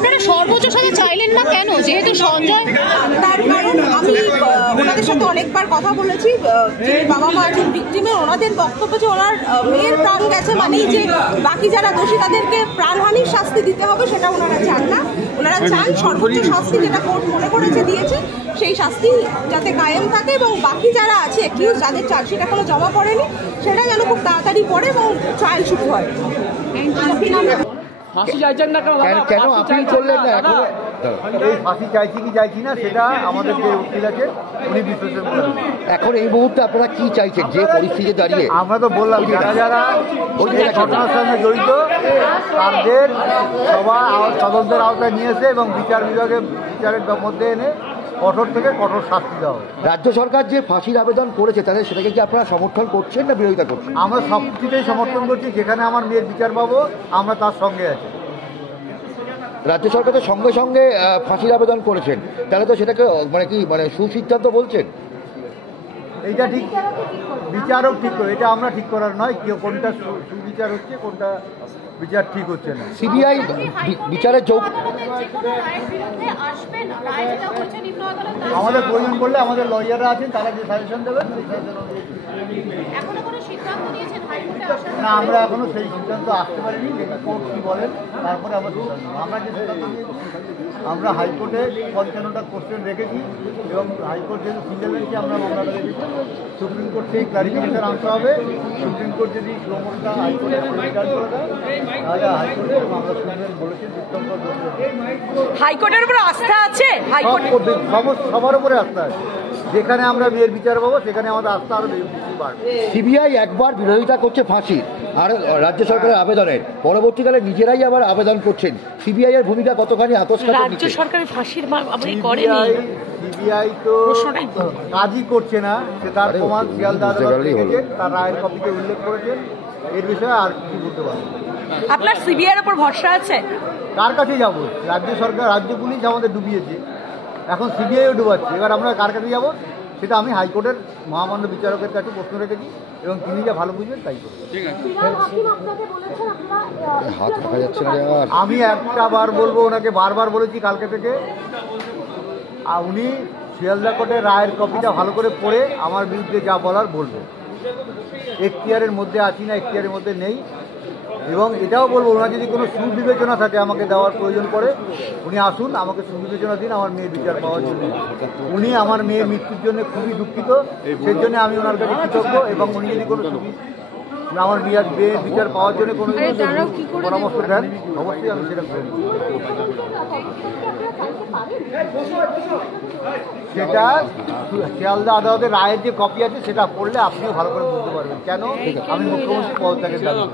আপনারা সর্বোচ্চ সাজা চাইলেন না কেন? যেহেতু সঞ্জয়, তার কারণ আমি ওনাদের সাথে অনেকবার কথা বলেছি, যিনি বাবা মা আছেন ভিকটিমের, ওনাদের বক্তব্য যে ওনার মেয়ের প্রাণ গেছে মানেই যে বাকি যারা দোষী তাদেরকে প্রাণহানির শাস্তি দিতে হবে, সেটা ওনারা চান না। ওনারা চান সর্বোচ্চ শাস্তি যেটা কোর্ট মনে করেছে দিয়েছে সেই শাস্তি যাতে কায়েম থাকে, এবং বাকি যারা আছে অ্যাকিউজ যাদের চার্জশিট এখনো জমা পড়েনি সেটা যেন খুব তাড়াতাড়ি পড়ে এবং ট্রায়াল শুরু হয়। কেন আপিল করলেন না এখন? এই ফাঁসি চাইছি কি চাইছি না সেটা আমাদের যে উকিল আছে উনি বিশ্লেষণ করেন। এখন এই মুহূর্তে আপনারা কি চাইছেন যে পরিস্থিতি দাঁড়িয়ে? আমরা তো বললাম যারা যারা ঘটনার সঙ্গে জড়িত তাদের সবাই তদন্তের আওতায় নিয়ে এসে এবং বিচারের মধ্যে এনে কঠোর থেকে কঠোর শাস্তি দেওয়া। রাজ্য সরকার যে ফাঁসির আবেদন করেছে তাহলে সেটাকে কি আপনারা সমর্থন করছেন না বিরোধিতা করছেন? আমরা সব কিছুতেই সমর্থন করছি, যেখানে আমার মেয়ের বিচার পাবো আমরা তার সঙ্গে আছি। রাজ্য সরকার তো সঙ্গে সঙ্গে ফাঁসির আবেদন করেছেন, তাহলে তো সেটাকে মানে সুসিদ্ধান্ত বলছেন? এইটা ঠিক বিচারক ঠিক করে, এটা আমরা ঠিক করার নয় কোনটা সুবিচার হচ্ছে কোনটা বিচার ঠিক হচ্ছে না। সিবিআই বিচারের আমাদের প্রয়োজন পড়লে আমাদের লয়াররা আছেন, তারা যে সাজেশন দেবেন না, আমরা এখনো সেই সিদ্ধান্ত আসতে পারিনি। যেটা কোর্ট কি বলেন তারপরে আমরা সিদ্ধান্ত আমরা যে সিদ্ধান্ত নিয়েছি, আমরা হাইকোর্টে 55টা কোশ্চেন রেখেছি এবং হাইকোর্ট যেহেতু সিঙ্গেল বেঞ্চে আমরা মামলাটা রেখেছি, সুপ্রিম কোর্ট সেই ক্লারিফিকেশন আনতে হবে। সুপ্রিম কোর্ট যদি ক্রমশটা হাইকোর্টে রিটার্ন করে দেয় তাহলে হাইকোর্টে মামলা শুনবেন বলেছেন। হাইকোর্টের উপর আস্থা আছে, সবার উপরে আস্থা আছে। যেখানে আমরা মেয়ের বিচার পাবো সেখানে আমাদের আস্থা আরো বেশি বাড়বে। সিবিআই একবার বিরোধিতা করছে ফাঁসির আর রাজ্য সরকারের আবেদনের, পরবর্তীকালে নিজেরাই আবার আবেদন করছেন। সিবিআই এর ভূমিকা কতখানি আতস্কার? রাজ্য সরকারের ফাঁসির সিবিআই তো কাজই করছে না, সে তার প্রমাণ শিয়ালদা আদালত রেখেছেন, তার রায়ের কপিতে উল্লেখ করেছেন। এর বিষয়ে আর কি বলতে পারবো? আপনার সিবিআই এর উপর ভরসা আছে? কার কাছে যাবো? রাজ্য সরকার, রাজ্য পুলিশ আমাদের ডুবিয়েছে, এখন সিবিআইও ডুবাচ্ছে। এবার আমরা কার কাছে যাবো সেটা আমি হাইকোর্টের মহামান্য বিচারকের কাছে প্রশ্ন রেখেছি এবং তিনি যা ভালো বুঝবেন তাই করবেন। আমি একটা বার বলবো, ওনাকে বারবার বলেছি কালকে থেকে, উনি শিয়ালদা কোর্টের রায়ের কপিটা ভালো করে পড়ে আমার বিরুদ্ধে যা বলার বলবেন। এখতিয়ারের মধ্যে আছি না, এখতিয়ারের মধ্যে নেই। এবং এটাও বলবো, ওনার যদি কোনো সুবিবেচনা থাকে আমাকে দেওয়ার প্রয়োজন পড়ে, উনি আসুন, আমাকে সুবিবেচনা দিন আমার মেয়ের বিচার পাওয়ার জন্য। উনি আমার মেয়ের মৃত্যুর জন্য খুবই দুঃখিত, সেই জন্য আমি ওনার কাছে কৃতজ্ঞ। এবং উনি যদি কোনো আমার মেয়ের বিচার পাওয়ার জন্য কোনো পরামর্শ দেন অবশ্যই আমি সেটা করব। সেটা শিয়ালদা আদালতের রায়ের যে কপি আছে সেটা পড়লে আপনিও ভালো করে বুঝতে পারবেন কেন আমি মুখ্যমন্ত্রী পদত্যাগের দাবি।